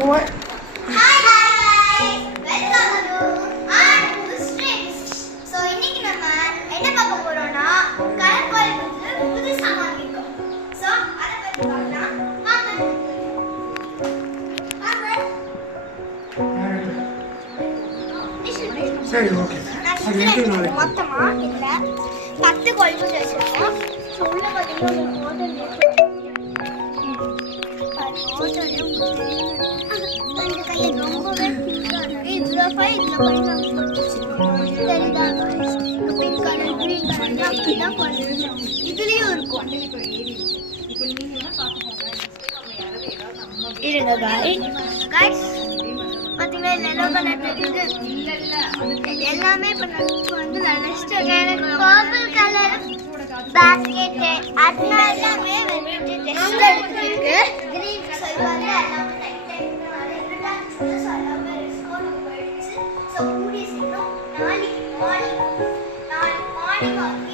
what? Hi guys, welcome to our Streams. So இன்னைக்கு நம்ம என்ன பார்க்க போறோம்னா கலர் கோலத்துல புதுசா வாங்கிருக்கோம். So அத பத்தி பார்க்கலாம். சரி ஓகே. மொத்தமா இல்ல 10 கோலங்கள் வச்சிருக்கோம். So உள்ள பாத்தீங்கன்னா ஒரு மாடல் இருக்கு. இதுலயும் இருக்கும் இருங்க गाइस பாத்தீங்கன்னா yellow கலர் இருக்கு எல்லாமே இப்ப வந்து நெக்ஸ்ட் பர்பிள் கலர் பாஸ்கெட் அதனால எல்லாமே வந்து டெஸ்ட் எடுத்துருக்கு கிரீன் சொல்வாங்க எல்லாமே So, who is it? No, Nani.